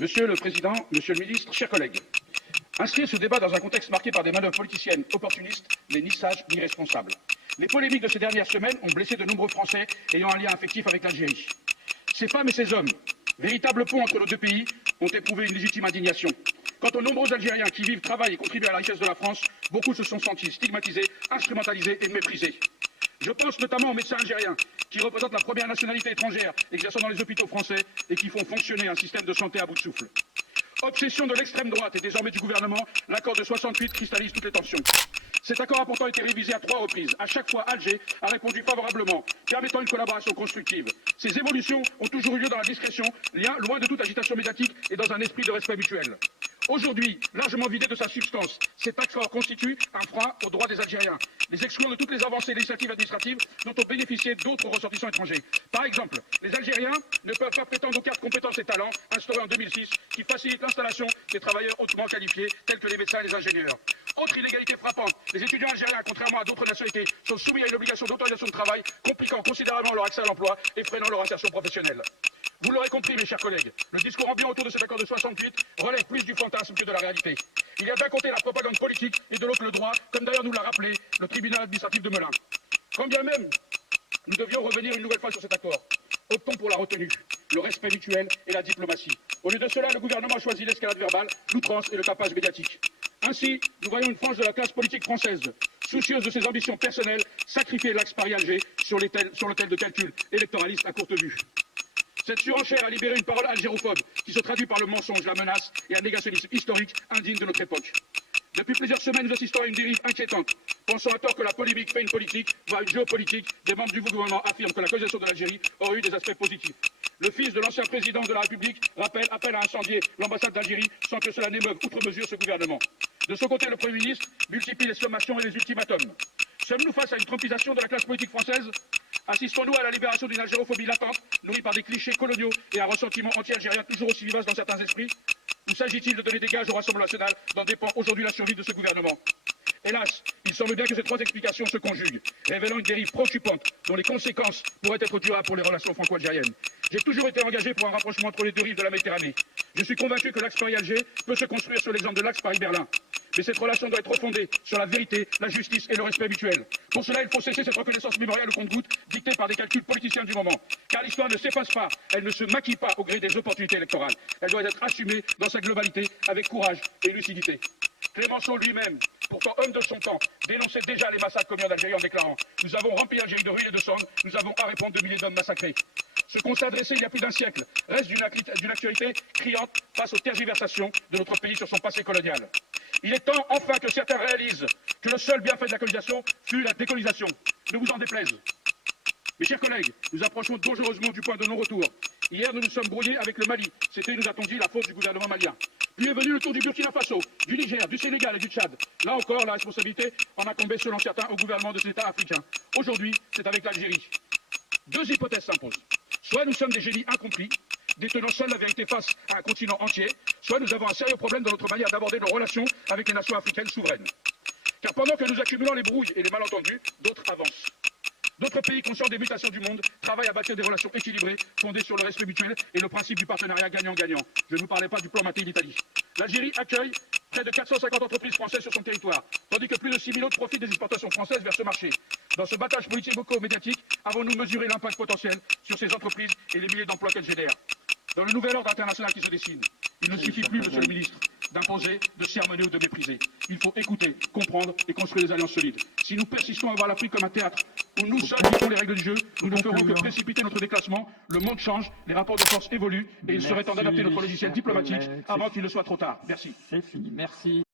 Monsieur le Président, Monsieur le Ministre, chers collègues, inscrire ce débat dans un contexte marqué par des manœuvres politiciennes opportunistes n'est ni sage ni responsable. Les polémiques de ces dernières semaines ont blessé de nombreux Français ayant un lien affectif avec l'Algérie. Ces femmes et ces hommes, véritables ponts entre nos deux pays, ont éprouvé une légitime indignation. Quant aux nombreux Algériens qui vivent, travaillent et contribuent à la richesse de la France, beaucoup se sont sentis stigmatisés, instrumentalisés et méprisés. Je pense notamment aux médecins algériens qui représentent la première nationalité étrangère exerçant dans les hôpitaux français et qui font fonctionner un système de santé à bout de souffle. Obsession de l'extrême droite et désormais du gouvernement, l'accord de 68 cristallise toutes les tensions. Cet accord a pourtant été révisé à 3 reprises. À chaque fois, Alger a répondu favorablement, permettant une collaboration constructive. Ces évolutions ont toujours eu lieu dans la discrétion, loin de toute agitation médiatique et dans un esprit de respect mutuel. Aujourd'hui, largement vidé de sa substance, cet accord constitue un frein aux droits des Algériens, les excluant de toutes les avancées législatives et administratives dont ont bénéficié d'autres ressortissants étrangers. Par exemple, les Algériens ne peuvent pas prétendre aux cartes compétences et talents instaurées en 2006 qui facilitent l'installation des travailleurs hautement qualifiés tels que les médecins et les ingénieurs. Autre illégalité frappante, les étudiants algériens, contrairement à d'autres nationalités, sont soumis à une obligation d'autorisation de travail, compliquant considérablement leur accès à l'emploi et freinant leur insertion professionnelle. Vous l'aurez compris, mes chers collègues, le discours ambiant autour de cet accord de 68 relève plus du fantasme que de la réalité. Il y a d'un côté la propagande politique et de l'autre le droit, comme d'ailleurs nous l'a rappelé le tribunal administratif de Melun. Quand bien même nous devions revenir une nouvelle fois sur cet accord, optons pour la retenue, le respect mutuel et la diplomatie. Au lieu de cela, le gouvernement a choisi l'escalade verbale, l'outrance et le tapage médiatique. Ainsi, nous voyons une frange de la classe politique française, soucieuse de ses ambitions personnelles, sacrifier l'axe Paris-Alger sur l'autel de calculs électoralistes à courte vue. Cette surenchère a libéré une parole algérophobe qui se traduit par le mensonge, la menace et un négationnisme historique indigne de notre époque. Depuis plusieurs semaines, nous assistons à une dérive inquiétante. Pensant à tort que la polémique fait une politique, voire une géopolitique, des membres du gouvernement affirment que la colonisation de l'Algérie aurait eu des aspects positifs. Le fils de l'ancien président de la République appelle à incendier l'ambassade d'Algérie sans que cela n'émeuve outre mesure ce gouvernement. De son côté, le Premier ministre multiplie les sommations et les ultimatums. Sommes-nous face à une trompisation de la classe politique française? Assistons-nous à la libération d'une algérophobie latente, nourrie par des clichés coloniaux et un ressentiment anti-algérien toujours aussi vivace dans certains esprits? Ou s'agit-il de donner des gages au Rassemblement national dont dépend aujourd'hui la survie de ce gouvernement? Hélas, il semble bien que ces 3 explications se conjuguent, révélant une dérive préoccupante dont les conséquences pourraient être durables pour les relations franco-algériennes. J'ai toujours été engagé pour un rapprochement entre les 2 rives de la Méditerranée. Je suis convaincu que l'axe Paris-Alger peut se construire sur l'exemple de l'axe Paris-Berlin. Mais cette relation doit être fondée sur la vérité, la justice et le respect mutuel. Pour cela, il faut cesser cette reconnaissance mémorielle au compte-gouttes dictée par des calculs politiciens du moment. Car l'histoire ne s'efface pas, elle ne se maquille pas au gré des opportunités électorales. Elle doit être assumée dans sa globalité avec courage et lucidité. Clémenceau lui-même, pourtant homme de son temps, dénonçait déjà les massacres commis en Algérie en déclarant « Nous avons rempli l'Algérie de ruines et de cendres, nous avons à répondre de milliers d'hommes massacrés ». Ce constat dressé il y a plus d'un siècle reste d'une actualité criante face aux tergiversations de notre pays sur son passé colonial. Il est temps enfin que certains réalisent que le seul bienfait de la colonisation fut la décolonisation. Ne vous en déplaise. Mes chers collègues, nous approchons dangereusement du point de non-retour. Hier, nous nous sommes brouillés avec le Mali. C'était, nous a-t-on dit, la faute du gouvernement malien. Puis est venu le tour du Burkina Faso, du Niger, du Sénégal et du Tchad. Là encore, la responsabilité en a tombé, selon certains, au gouvernement de ces États africains. Aujourd'hui, c'est avec l'Algérie. 2 hypothèses s'imposent. Soit nous sommes des génies incomplis, détenant seuls la vérité face à un continent entier, soit nous avons un sérieux problème dans notre manière d'aborder nos relations avec les nations africaines souveraines. Car pendant que nous accumulons les brouilles et les malentendus, d'autres avancent. D'autres pays conscients des mutations du monde travaillent à bâtir des relations équilibrées, fondées sur le respect mutuel et le principe du partenariat gagnant-gagnant. Je ne vous parlais pas du plan Mattei d'Italie. L'Algérie accueille près de 450 entreprises françaises sur son territoire, tandis que plus de 6 000 autres profitent des exportations françaises vers ce marché. Dans ce battage politico-médiatique, avons-nous mesuré l'impact potentiel sur ces entreprises et les milliers d'emplois qu'elles génèrent? Dans le nouvel ordre international qui se dessine, il ne suffit plus, monsieur le ministre, d'imposer, de sermonner ou de mépriser. Il faut écouter, comprendre et construire des alliances solides. Si nous persistons à voir l'Afrique comme un théâtre où nous seuls dictons les règles du jeu, nous ne ferons que précipiter notre déclassement. Le monde change, les rapports de force évoluent et il serait temps d'adapter notre logiciel diplomatique avant qu'il ne soit trop tard. Merci. C'est fini. Merci.